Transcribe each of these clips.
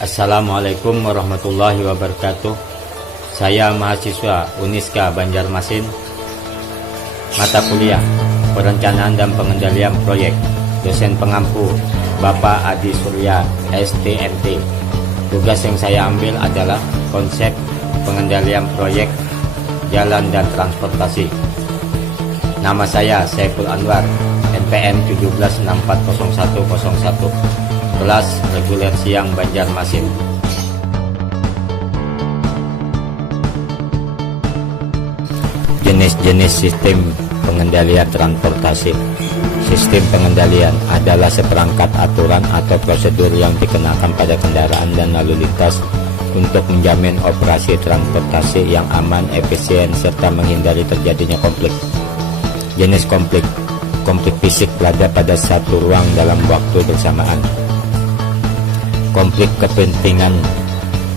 Assalamualaikum warahmatullahi wabarakatuh. Saya mahasiswa Uniska Banjarmasin. Mata kuliah Perencanaan dan Pengendalian Proyek. Dosen pengampu Bapak Adi Surya, STMT. Tugas yang saya ambil adalah konsep pengendalian proyek jalan dan transportasi. Nama saya Saiful Anwar, NPM 17640101, kelas reguler siang Banjarmasin. Jenis-jenis sistem pengendalian transportasi. Sistem pengendalian adalah seperangkat aturan atau prosedur yang dikenakan pada kendaraan dan lalu lintas untuk menjamin operasi transportasi yang aman, efisien, serta menghindari terjadinya konflik. Jenis konflik fisik berada pada satu ruang dalam waktu bersamaan. Konflik kepentingan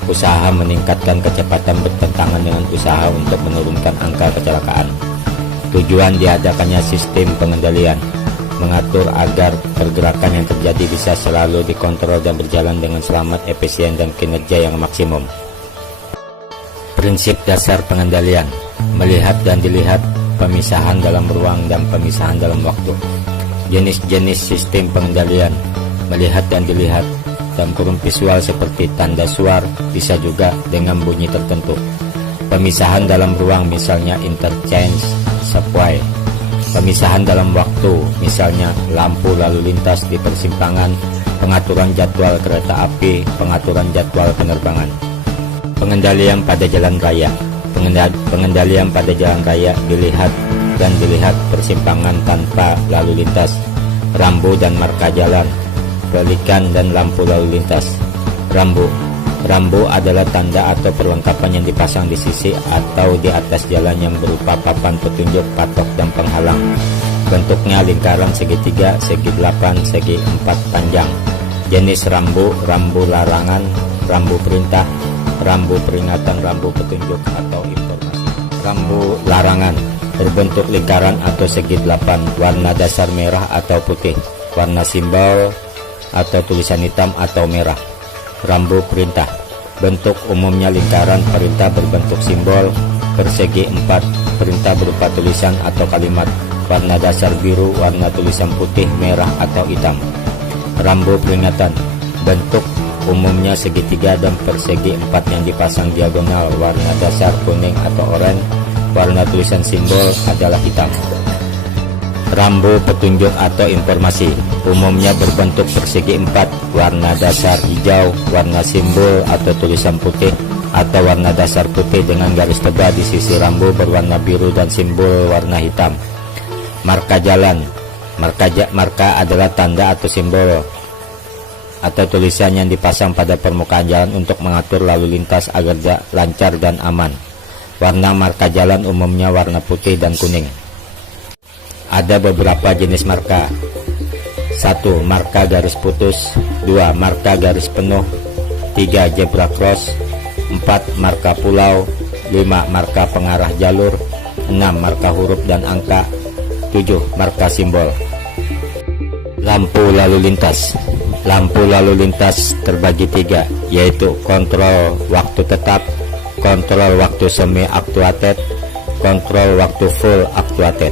usaha meningkatkan kecepatan bertentangan dengan usaha untuk menurunkan angka kecelakaan. Tujuan diadakannya sistem pengendalian mengatur agar pergerakan yang terjadi bisa selalu dikontrol dan berjalan dengan selamat, efisien, dan kinerja yang maksimum. Prinsip dasar pengendalian: melihat dan dilihat, pemisahan dalam ruang dan pemisahan dalam waktu. Jenis-jenis sistem pengendalian: melihat dan dilihat, dan kurung visual seperti tanda suar, bisa juga dengan bunyi tertentu. Pemisahan dalam ruang misalnya interchange, subway. Pemisahan dalam waktu misalnya lampu lalu lintas di persimpangan, pengaturan jadwal kereta api, pengaturan jadwal penerbangan. Pengendalian pada jalan raya. Pengendalian pada jalan raya: dilihat dan dilihat persimpangan tanpa lalu lintas, rambu dan marka jalan, pelikan dan lampu lalu lintas. Rambu adalah tanda atau perlengkapan yang dipasang di sisi atau di atas jalan yang berupa papan petunjuk, patok, dan penghalang. Bentuknya lingkaran segitiga, segi 8, segi 4 panjang. Jenis rambu: rambu larangan, rambu perintah, rambu peringatan, rambu petunjuk atau informasi. Rambu larangan berbentuk lingkaran atau segi 8, warna dasar merah atau putih, warna simbol atau tulisan hitam atau merah. Rambu perintah bentuk umumnya lingkaran, perintah berbentuk simbol, persegi 4, perintah berupa tulisan atau kalimat, warna dasar biru, warna tulisan putih, merah atau hitam. Rambu peringatan bentuk umumnya segitiga dan persegi 4 yang dipasang diagonal, warna dasar kuning atau oranye, warna tulisan simbol adalah hitam. Rambu petunjuk atau informasi umumnya berbentuk persegi 4, warna dasar hijau, warna simbol atau tulisan putih atau warna dasar putih dengan garis tebal di sisi rambu berwarna biru dan simbol warna hitam. Marka jalan. Marka adalah tanda atau simbol atau tulisan yang dipasang pada permukaan jalan untuk mengatur lalu lintas agar lancar dan aman. Warna marka jalan umumnya warna putih dan kuning. Ada beberapa jenis marka. 1. Marka garis putus. 2. Marka garis penuh. 3. Zebra cross. 4. Marka pulau. 5. Marka pengarah jalur. 6. Marka huruf dan angka. 7. Marka simbol. Lampu lalu lintas. Lampu lalu lintas terbagi 3, yaitu kontrol waktu tetap, kontrol waktu semi actuated, kontrol waktu full actuated.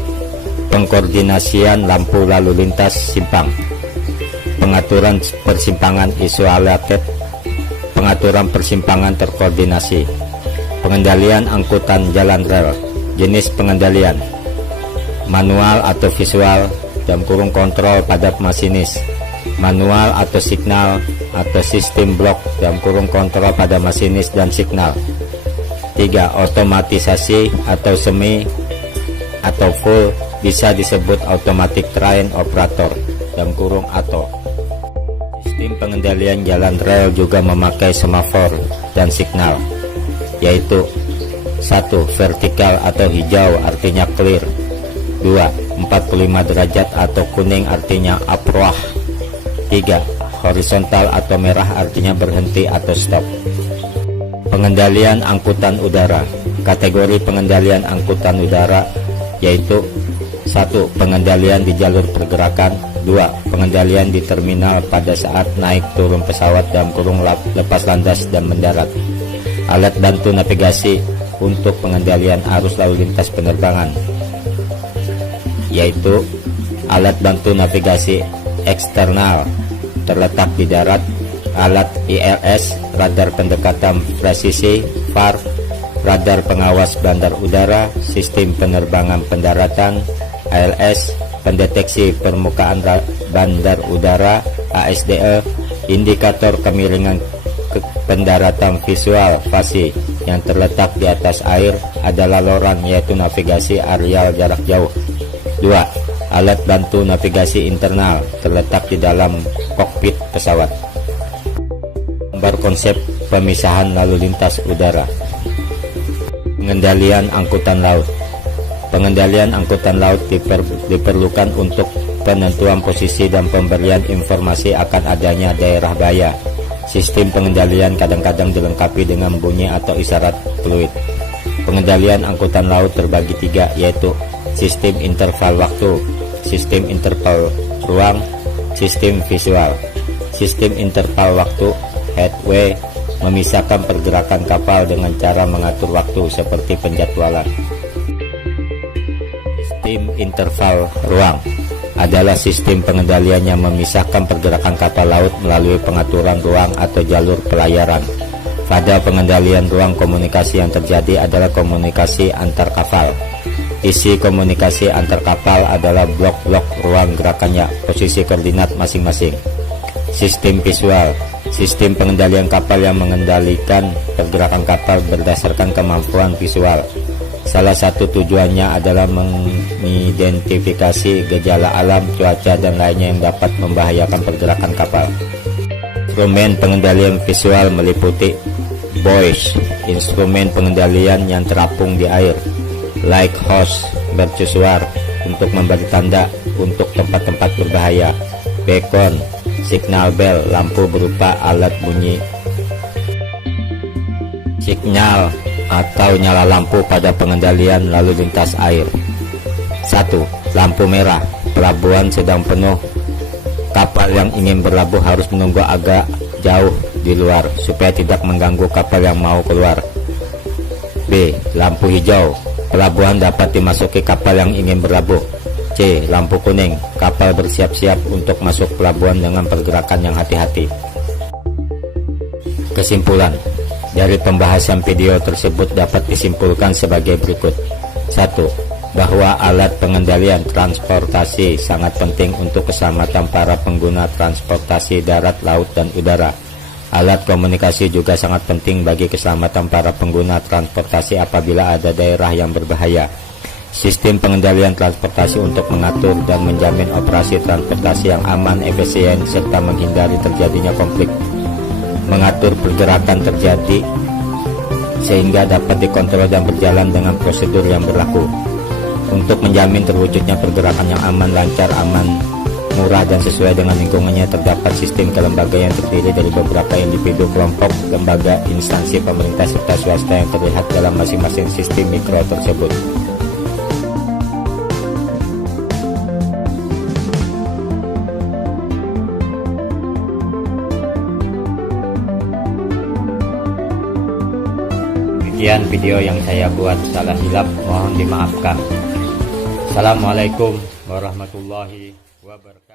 Pengkoordinasian lampu lalu lintas simpang. Pengaturan persimpangan isolated. Pengaturan persimpangan terkoordinasi. Pengendalian angkutan jalan rel. Jenis pengendalian: manual atau visual, (kontrol pada masinis), manual atau signal atau sistem blok, (kontrol pada masinis dan signal). 3. Otomatisasi atau semi atau full, bisa disebut automatic train operator, (ATO). Sistem pengendalian jalan rel juga memakai semafor dan signal, yaitu 1. Vertikal atau hijau artinya clear. 2. 45 derajat atau kuning artinya approach. 3. Horizontal atau merah artinya berhenti atau stop. Pengendalian angkutan udara. Kategori pengendalian angkutan udara yaitu 1. Pengendalian di jalur pergerakan. 2. Pengendalian di terminal pada saat naik turun pesawat dan lepas landas dan mendarat. Alat bantu navigasi untuk pengendalian arus lalu lintas penerbangan, yaitu alat bantu navigasi eksternal terletak di darat, alat ILS, radar pendekatan presisi, VAR, radar pengawas bandar udara, sistem penerbangan pendaratan, ALS, pendeteksi permukaan bandar udara, ASDE, indikator kemiringan pendaratan visual FASI yang terletak di atas air adalah LORAN, yaitu navigasi aerial jarak jauh. 2. Alat bantu navigasi internal terletak di dalam kokpit pesawat. Gambar konsep pemisahan lalu lintas udara. Pengendalian angkutan laut. Pengendalian angkutan laut diperlukan untuk penentuan posisi dan pemberian informasi akan adanya daerah bahaya. Sistem pengendalian kadang-kadang dilengkapi dengan bunyi atau isyarat fluid. Pengendalian angkutan laut terbagi 3, yaitu sistem interval waktu, sistem interval ruang, sistem visual. Sistem interval waktu headway memisahkan pergerakan kapal dengan cara mengatur waktu seperti penjadwalan. Sistem interval ruang adalah sistem pengendalian yang memisahkan pergerakan kapal laut melalui pengaturan ruang atau jalur pelayaran. Pada pengendalian ruang, komunikasi yang terjadi adalah komunikasi antar kapal. Isi komunikasi antar kapal adalah blok-blok ruang gerakannya, posisi koordinat masing-masing. Sistem visual, sistem pengendalian kapal yang mengendalikan pergerakan kapal berdasarkan kemampuan visual. Salah satu tujuannya adalah mengidentifikasi gejala alam, cuaca, dan lainnya yang dapat membahayakan pergerakan kapal. Instrumen pengendalian visual meliputi buoys, instrumen pengendalian yang terapung di air, lighthouse, mercusuar untuk memberi tanda untuk tempat-tempat berbahaya, beacon, signal bell, lampu berupa alat bunyi signal atau nyala lampu pada pengendalian lalu lintas air. 1. Lampu merah. Pelabuhan sedang penuh. Kapal yang ingin berlabuh harus menunggu agak jauh di luar supaya tidak mengganggu kapal yang mau keluar. B. Lampu hijau. Pelabuhan dapat dimasuki kapal yang ingin berlabuh. C. Lampu kuning. Kapal bersiap-siap untuk masuk pelabuhan dengan pergerakan yang hati-hati. Kesimpulan dari pembahasan video tersebut dapat disimpulkan sebagai berikut. 1. Bahwa alat pengendalian transportasi sangat penting untuk keselamatan para pengguna transportasi darat, laut, dan udara. Alat komunikasi juga sangat penting bagi keselamatan para pengguna transportasi apabila ada daerah yang berbahaya. Sistem pengendalian transportasi untuk mengatur dan menjamin operasi transportasi yang aman, efisien, serta menghindari terjadinya konflik. Mengatur pergerakan terjadi sehingga dapat dikontrol dan berjalan dengan prosedur yang berlaku. Untuk menjamin terwujudnya pergerakan yang aman, lancar, aman, murah, dan sesuai dengan lingkungannya, terdapat sistem kelembagaan yang terdiri dari beberapa individu, kelompok, lembaga, instansi pemerintah, serta swasta yang terlihat dalam masing-masing sistem mikro tersebut. Sekian video yang saya buat, salah hilap mohon dimaafkan. Assalamualaikum warahmatullahi wabarakatuh.